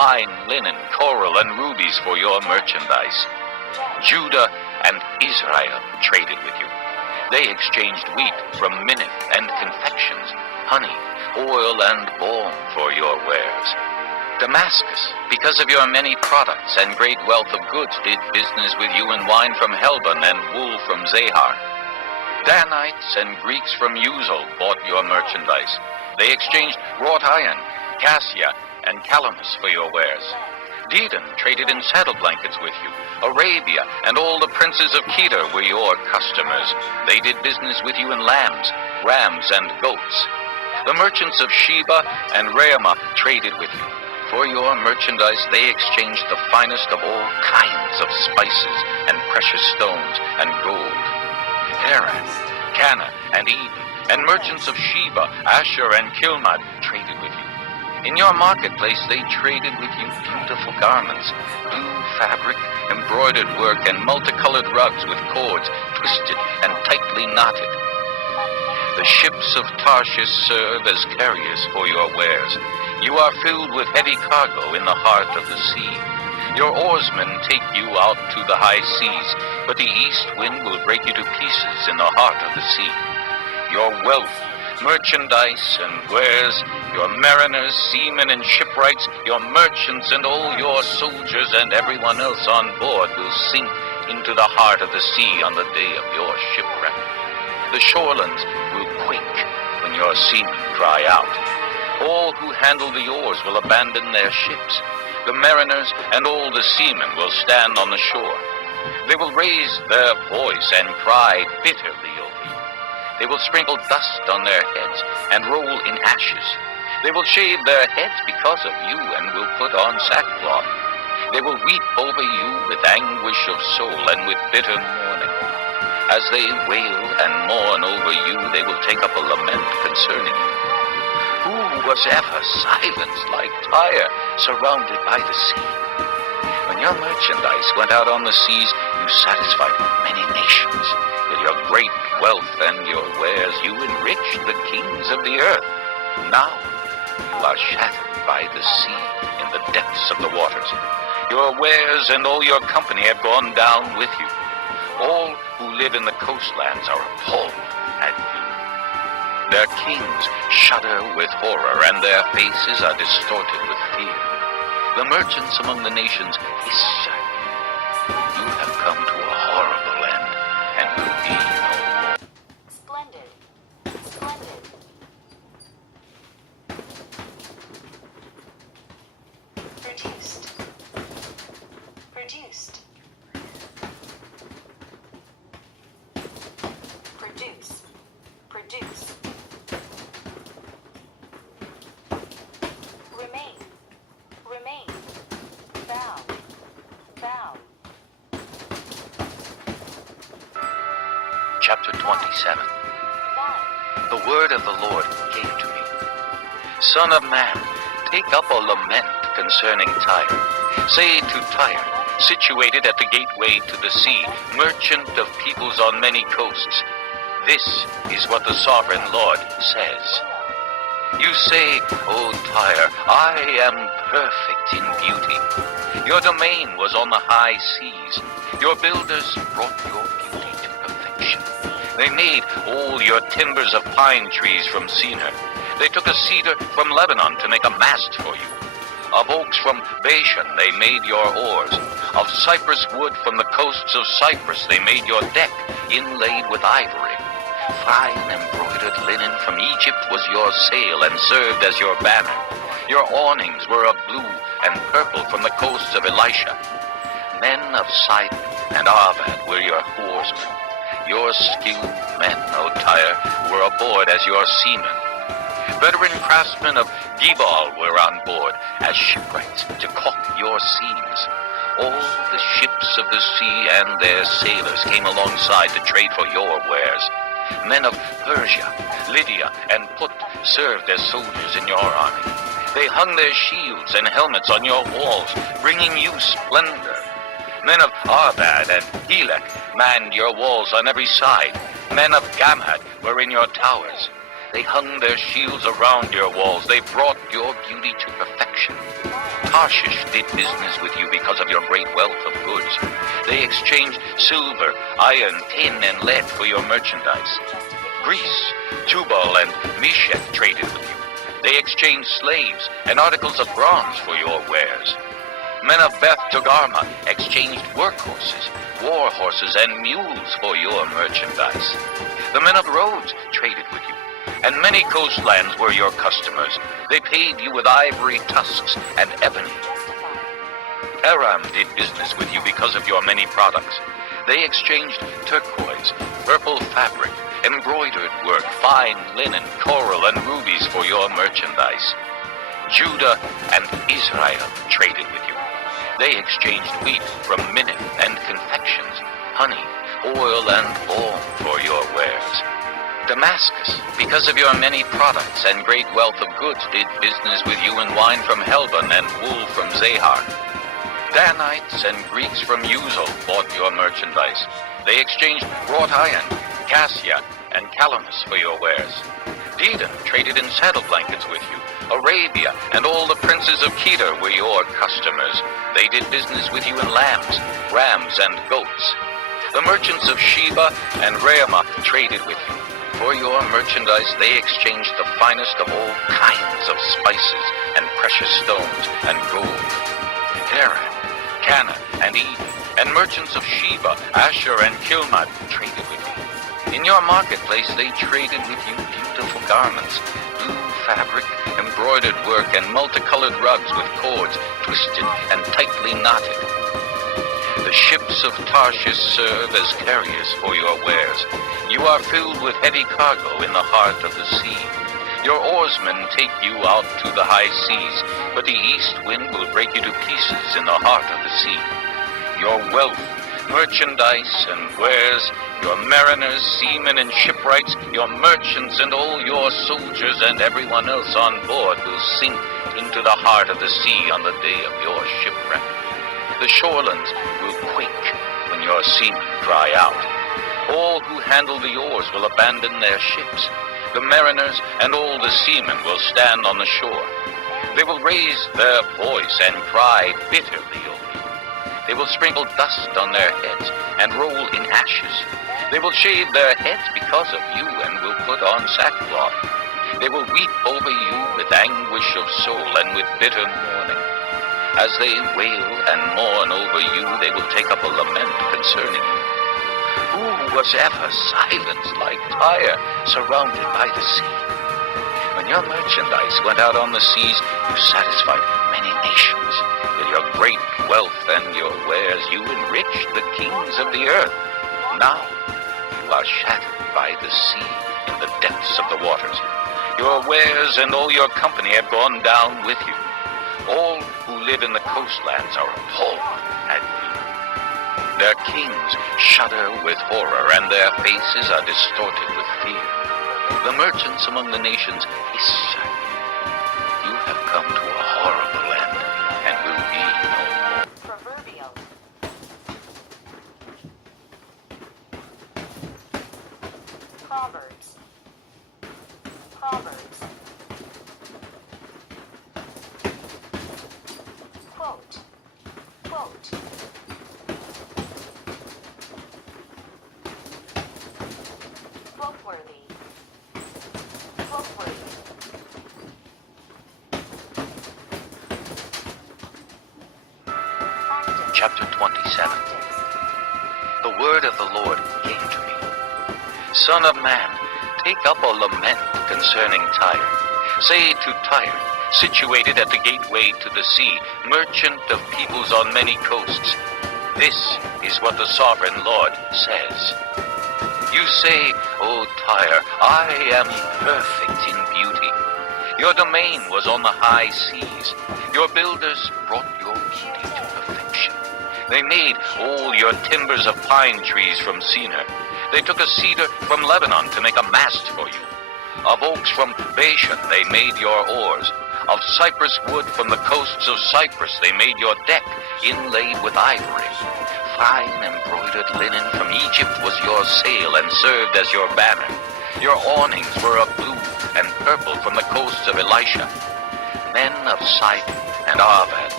fine linen, coral, and rubies for your merchandise. Judah and Israel traded with you. They exchanged wheat from minnith and confections, honey, oil, and balm for your wares. Damascus, because of your many products and great wealth of goods, did business with you in wine from Helbon and wool from Zahar. Danites and Greeks from Uzal bought your merchandise. They exchanged wrought iron, cassia, and calamus for your wares. Dedan traded in saddle blankets with you. Arabia and all the princes of Kedar were your customers. They did business with you in lambs, rams, and goats. The merchants of Sheba and Ramah traded with you. For your merchandise they exchanged the finest of all kinds of spices and precious stones and gold. Haran, Cana, and Eden, and merchants of Sheba, Asher, and Kilmad traded with you. In your marketplace they traded with you beautiful garments, blue fabric, embroidered work, and multicolored rugs with cords twisted and tightly knotted. The ships of Tarshish serve as carriers for your wares. You are filled with heavy cargo in the heart of the sea. Your oarsmen take you out to the high seas, but the east wind will break you to pieces in the heart of the sea. Your wealth, merchandise, and wares, your mariners, seamen, and shipwrights, your merchants, and all your soldiers, and everyone else on board will sink into the heart of the sea on the day of your shipwreck. The shorelands will quake when your seamen cry out. All who handle the oars will abandon their ships. The mariners and all the seamen will stand on the shore. They will raise their voice and cry bitterly over you. They will sprinkle dust on their heads and roll in ashes. They will shave their heads because of you and will put on sackcloth. They will weep over you with anguish of soul and with bitter mourning. As they wail and mourn over you, they will take up a lament concerning you. Who was ever silenced like Tyre, surrounded by the sea? When your merchandise went out on the seas, you satisfied many nations. With your great wealth and your wares, you enriched the kings of the earth. Now you are shattered by the sea in the depths of the waters. Your wares and all your company have gone down with you. All who live in the coastlands are appalled at you. Their kings shudder with horror, and their faces are distorted with fear. The merchants among the nations hiss at you. You have come to a horrible end, and will be no more. Splendid. Splendid. Produced. Produced. Produce. Produce. Remain. Remain. Bow. Bow. Chapter 27. Bow. The word of the Lord came to me. Son of man, take up a lament concerning Tyre. Say to Tyre, situated at the gateway to the sea, merchant of peoples on many coasts, this is what the sovereign Lord says. You say, O Tyre, I am perfect in beauty. Your domain was on the high seas. Your builders brought your beauty to perfection. They made all your timbers of pine trees from Senir. They took a cedar from Lebanon to make a mast for you. Of oaks from Bashan they made your oars. Of cypress wood from the coasts of Cyprus they made your deck, inlaid with ivory. Fine embroidered linen from Egypt was your sail and served as your banner. Your awnings were of blue and purple from the coasts of Elisha. Men of Sidon and Arvad were your oarsmen. Your skilled men, O Tyre, were aboard as your seamen. Veteran craftsmen of Gebal were on board as shipwrights to caulk your seams. All the ships of the sea and their sailors came alongside to trade for your wares. Men of Persia, Lydia, and Put served as soldiers in your army. They hung their shields and helmets on your walls, bringing you splendor. Men of Arvad and Helek manned your walls on every side. Men of Gamad were in your towers. They hung their shields around your walls. They brought your beauty to perfection. Tarshish did business with you because of your great wealth of goods. They exchanged silver, iron, tin, and lead for your merchandise. Greece, Tubal, and Meshech traded with you. They exchanged slaves and articles of bronze for your wares. Men of Beth Togarmah exchanged workhorses, war horses, and mules for your merchandise. The men of Rhodes traded with you, and many coastlands were your customers. They paid you with ivory tusks and ebony. Aram did business with you because of your many products. They exchanged turquoise, purple fabric, embroidered work, fine linen, coral, and rubies for your merchandise. Judah and Israel traded with you. They exchanged wheat from minnith and confections, honey, oil, and balm for your wares. Damascus, because of your many products and great wealth of goods, did business with you in wine from Helbon and wool from Zahar. Danites and Greeks from Uzal bought your merchandise. They exchanged wrought iron, cassia, and calamus for your wares. Dedan traded in saddle blankets with you. Arabia and all the princes of Kedar were your customers. They did business with you in lambs, rams, and goats. The merchants of Sheba and Raamah traded with you. For your merchandise they exchanged the finest of all kinds of spices and precious stones and gold. Haran, Cana, and Eden, and merchants of Sheba, Asher, and Kilmad traded with you. In your marketplace they traded with you beautiful garments, blue fabric, embroidered work, and multicolored rugs with cords twisted and tightly knotted. The ships of Tarshish serve as carriers for your wares. You are filled with heavy cargo in the heart of the sea. Your oarsmen take you out to the high seas, but the east wind will break you to pieces in the heart of the sea. Your wealth, merchandise, and wares, your mariners, seamen, and shipwrights, your merchants, and all your soldiers, and everyone else on board will sink into the heart of the sea on the day of your shipwreck. The shorelands will quake when your seamen cry out. All who handle the oars will abandon their ships. The mariners and all the seamen will stand on the shore. They will raise their voice and cry bitterly over you. They will sprinkle dust on their heads and roll in ashes. They will shave their heads because of you and will put on sackcloth. They will weep over you with anguish of soul and with bitter mourning. As they wail and mourn over you, they will take up a lament concerning you. Who was ever silenced like Tyre, surrounded by the sea? When your merchandise went out on the seas, you satisfied many nations. With your great wealth and your wares, you enriched the kings of the earth. Now you are shattered by the sea in the depths of the waters. Your wares and all your company have gone down with you. All who live in the coastlands are appalled at you. Their kings shudder with horror, and their faces are distorted with fear. The merchants among the nations hiss at you. You have come to a horrible end, and will be no more. Proverbial. Proverbs. Proverbs. Quote. Quote. Quote-worthy. Quote-worthy. Practice. Chapter 27. The word of the Lord came to me. Son of man, take up a lament concerning Tyre. Say to Tyre, situated at the gateway to the sea, merchant of peoples on many coasts, this is what the sovereign Lord says. You say, O Tyre, I am perfect in beauty. Your domain was on the high seas. Your builders brought your beauty to perfection. They made all your timbers of pine trees from Senir. They took a cedar from Lebanon to make a mast for you. Of oaks from Bashan they made your oars. Of cypress wood from the coasts of Cyprus they made your deck, inlaid with ivory. Fine embroidered linen from Egypt was your sail and served as your banner. Your awnings were of blue and purple from the coasts of Elisha. Men of Sidon and Arvad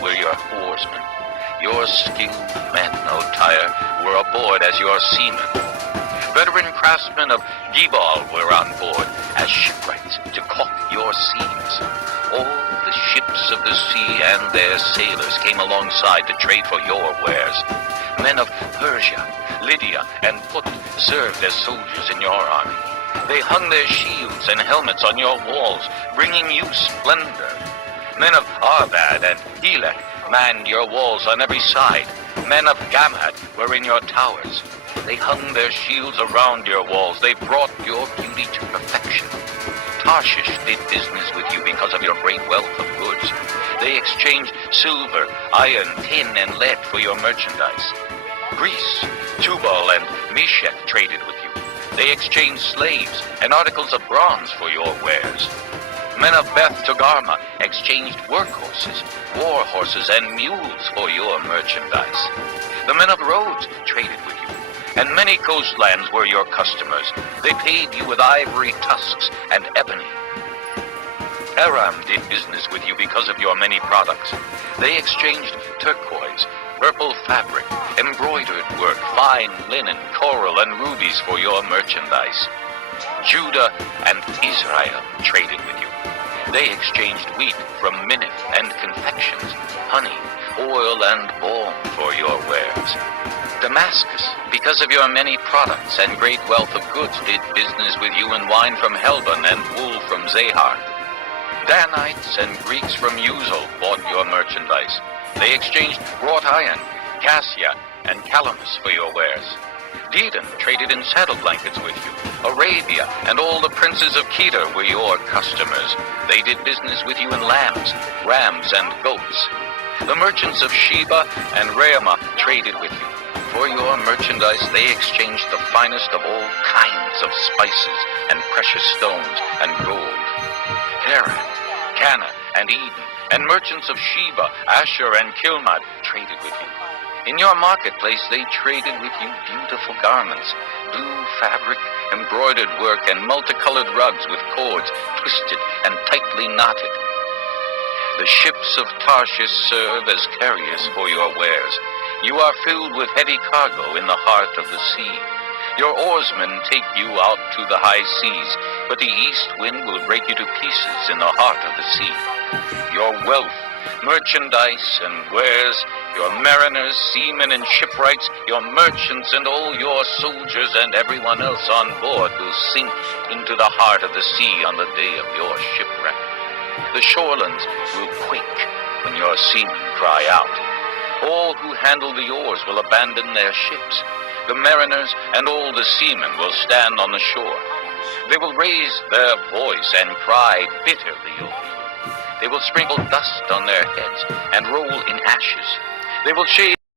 were your oarsmen. Your skilled men, O Tyre, were aboard as your seamen. Veteran craftsmen of Gebal were on board as shipwrights to caulk your seams. All the ships of the sea and their sailors came alongside to trade for your wares. Men of Persia, Lydia, and Put served as soldiers in your army. They hung their shields and helmets on your walls, bringing you splendor. Men of Arvad and Helek manned your walls on every side. Men of Gamad were in your towers. They hung their shields around your walls. They brought your beauty to perfection. Tarshish did business with you because of your great wealth of goods. They exchanged silver, iron, tin, and lead for your merchandise. Greece, Tubal, and Meshech traded with you. They exchanged slaves and articles of bronze for your wares. Men of Beth Togarmah exchanged workhorses, war horses, and mules for your merchandise. The men of Rhodes traded with you, and many coastlands were your customers. They paid you with ivory tusks and ebony. Aram did business with you because of your many products. They exchanged turquoise, purple fabric, embroidered work, fine linen, coral, and rubies for your merchandise. Judah and Israel traded with you. They exchanged wheat from minnith and confections, honey, oil, and balm for your wares. Damascus, because of your many products and great wealth of goods, did business with you in wine from Helbon and wool from Zahar. Danites and Greeks from Uzal bought your merchandise. They exchanged wrought iron, cassia, and calamus for your wares. Dedan traded in saddle blankets with you. Arabia and all the princes of Kedar were your customers. They did business with you in lambs, rams, and goats. The merchants of Sheba and Raamah traded with you. For your merchandise they exchanged the finest of all kinds of spices and precious stones and gold. Haran, Cana, and Eden, and merchants of Sheba, Asher, and Kilmad traded with you. In your marketplace they traded with you beautiful garments, blue fabric, embroidered work, and multicolored rugs with cords twisted and tightly knotted. The ships of Tarshish serve as carriers for your wares. You are filled with heavy cargo in the heart of the sea. Your oarsmen take you out to the high seas, but the east wind will break you to pieces in the heart of the sea. Your wealth, merchandise, and wares, your mariners, seamen, and shipwrights, your merchants, and all your soldiers, and everyone else on board will sink into the heart of the sea on the day of your shipwreck. The shorelands will quake when your seamen cry out. All who handle the oars will abandon their ships. The mariners and all the seamen will stand on the shore. They will raise their voice and cry bitterly over you. They will sprinkle dust on their heads and roll in ashes. They will shave